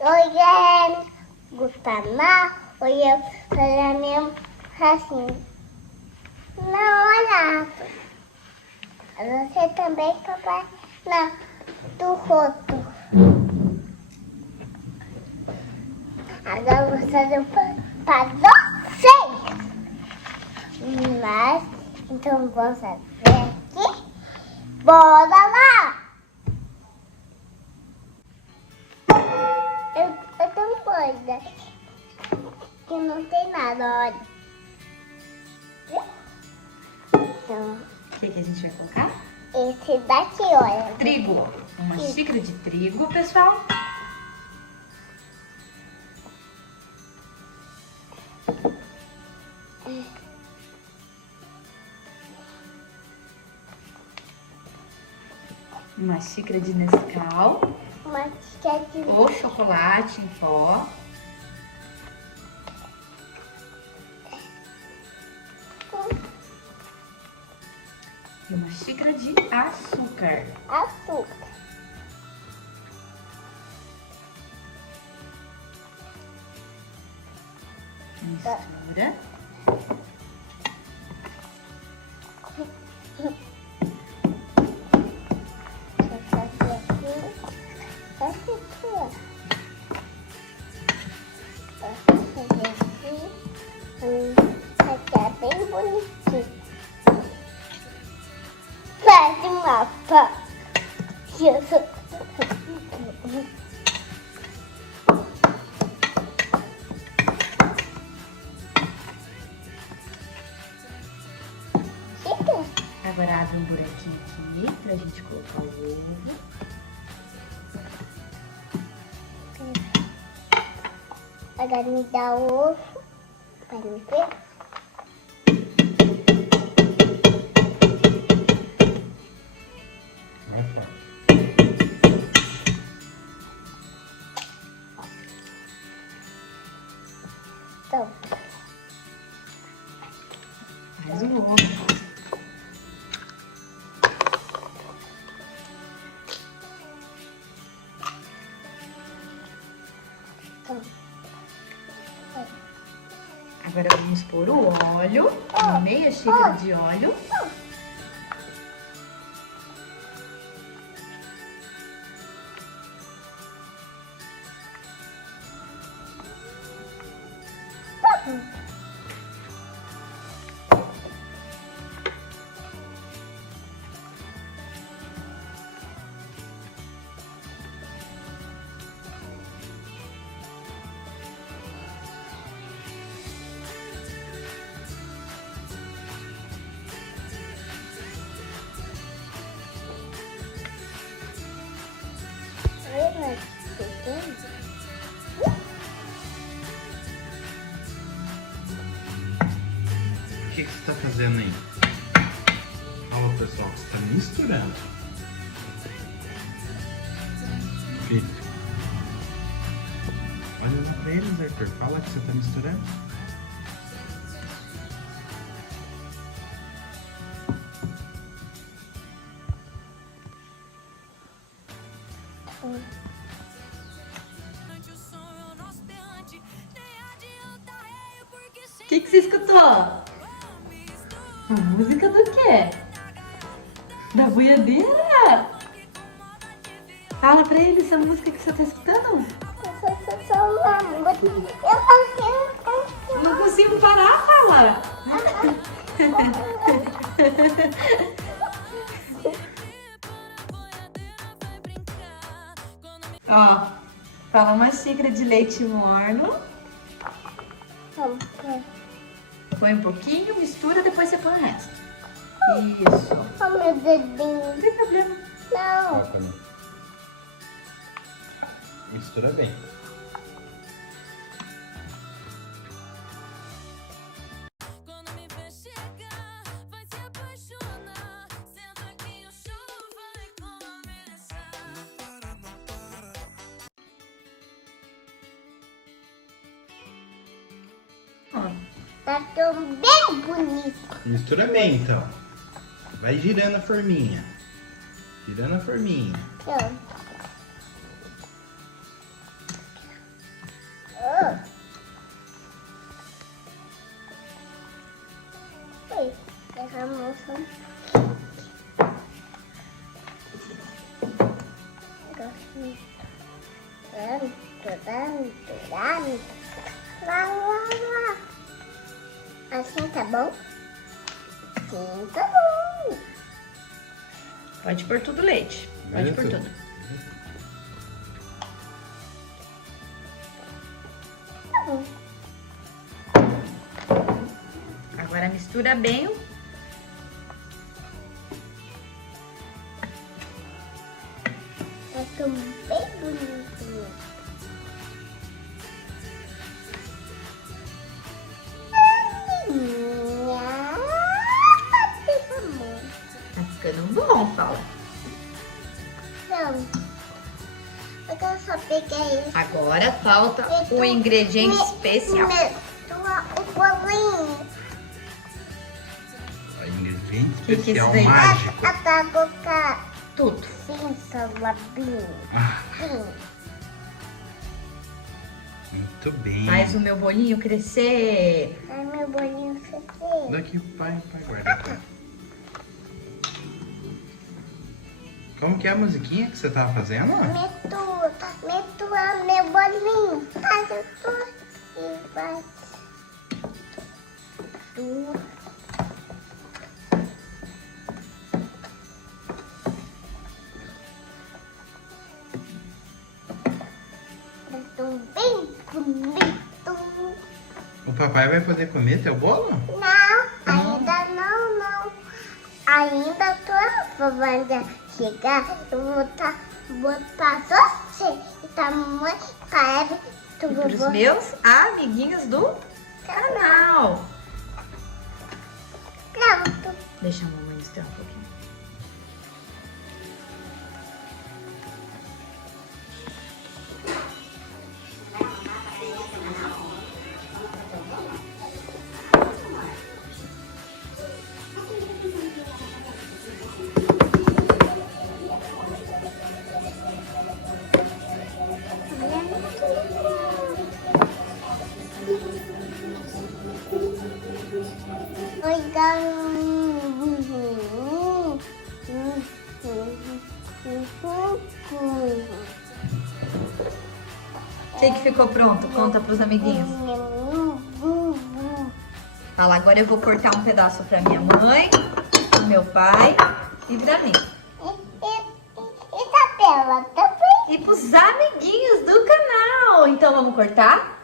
Oi, galera. Gustavo, hoje eu vou fazer mesmo assim. Na hora. Você também vai na do rosto. Agora eu vou fazer para vocês. Mas, então vamos fazer aqui. Bora lá! Eu tô doida. Que não tem nada, olha. Então, O que a gente vai colocar? esse daqui, olha. Trigo. Uma xícara de trigo, pessoal. Uma xícara de Nescau. Uma xícara de... Ou chocolate em pó. E uma xícara de açúcar. açúcar. Mistura. Deixa eu fazer aqui. Aqui, ó. Vou fazer aqui. Aqui é bem bonitinho. Faz um mapa. Chega. Agora abre um buraquinho aqui pra gente colocar o ovo. Agora me dá o ovo para me ver. Mais forte. Então, Mais um ovo. então. Agora vamos pôr o óleo. Uma meia xícara de óleo. O que você está fazendo aí? Fala, pessoal, você está misturando. Filho. Olha lá pra eles, Arthur. Fala que você está misturando. O que você escutou? A música do quê? Da boiadeira? Fala pra eles essa música que você tá escutando. Não consigo parar, fala. Ó, fala uma xícara de leite morno. Põe um pouquinho, mistura, depois você põe o resto. Isso. Oh, meu dedinho. Não tem problema. Não. Ó, pra mim. Mistura bem. Ó, Tá tão bem bonito. Mistura bem, então. Vai girando a forminha. Girando a forminha. Então, Assim tá bom? Sim, tá bom. Pode pôr tudo leite. Pode pôr tudo. Tá bom. Agora mistura bem. Tá tudo bem bonitinho. Tá ficando bom, Paula. Não. Agora só peguei isso. Agora falta o ingrediente especial. O bolinho. Ingrediente Que é isso especial daí? mágico. A tua boca. Tudo. Sim, salabinho. Ah, Sim. muito bem. Faz o meu bolinho crescer. Ai, meu bolinho feio. Daqui o pai guarda aqui. Como que é a musiquinha que você tava fazendo? Metua meu bolinho. Faz eu tô e faz. Tu. Bem bonito. O papai vai poder comer teu bolo? Não, ainda não. Ainda tua vovó chegar, eu vou botar você e tua mãe, pai, tu E pros vovó. meus amiguinhos do canal. Pronto. Deixa a mamãe misturar um pouquinho. O que ficou pronto? Conta pros amiguinhos. Fala, agora eu vou cortar um pedaço pra minha mãe, pro meu pai e pra mim. E tabela também. E pros amiguinhos do canal. Então vamos cortar?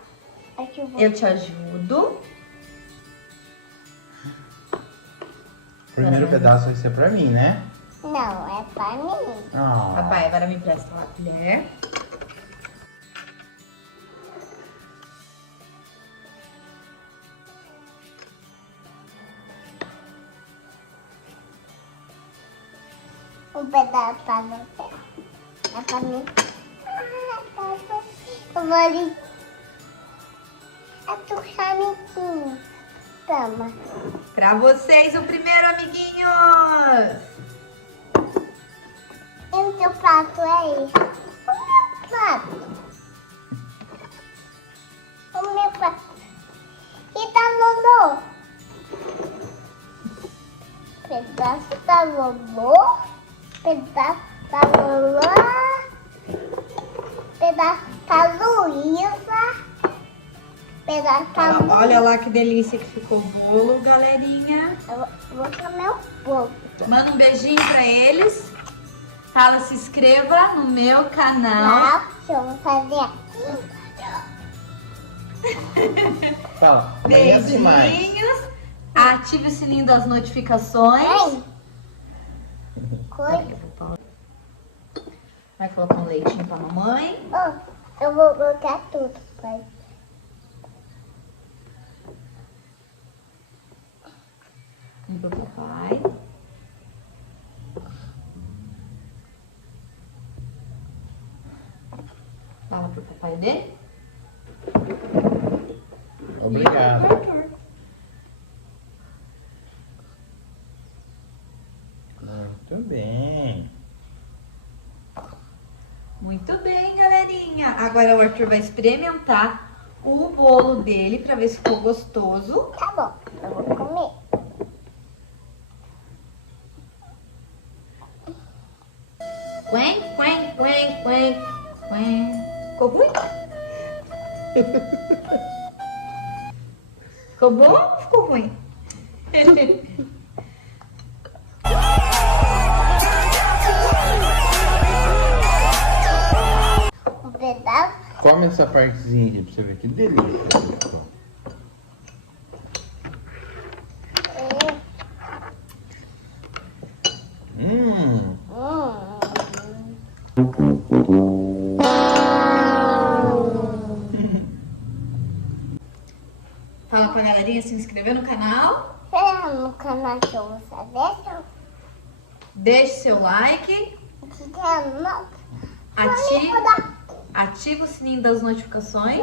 Aqui eu vou. Eu te ajudo. O primeiro pedaço vai ser pra mim, né? Não, é pra mim. Ah. Papai, agora me empresta uma colher. Um pedaço pra você. É pra mim. Ah, tá bom. Eu vou ali. É tu chamidinho. Toma. Pra vocês, o primeiro, amiguinhos. E o teu prato é esse? O meu prato. O meu prato. E da Lolo? Pedaço da Lolo. Pedaço da Lolo. Pedaço da Luísa. Pedaço da Lu. Olha lá que delícia que ficou o bolo, galerinha. Eu vou comer um pouco. Manda um beijinho pra eles. Fala, se inscreva no meu canal. Não, eu vou fazer aqui. Fala. Conhece mais. Beijinhos. Ative o sininho das notificações. Ai. Coisa. Vai colocar um leitinho pra mamãe. Oh, eu vou colocar tudo, pai. Um pro papai. Fala pro papai dele. Obrigado. Muito bem. Muito bem, galerinha. Agora o Arthur vai experimentar o bolo dele pra ver se ficou gostoso. Tá bom, eu vou comer. Quen, quen, quen, quen, quen. Ficou ruim? Ficou bom ou ficou ruim? Um pedaço. Come essa partezinha aqui pra você ver que delícia. Pessoal. Hum. Fala pra galerinha se inscrever no canal. Será no canal que eu vou saber? Deixe seu like. Ativa o sininho das notificações.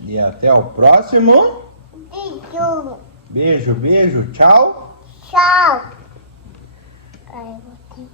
E até o próximo. Vídeo. Beijo, beijo. Tchau. Tchau. Ai, eu vou ter...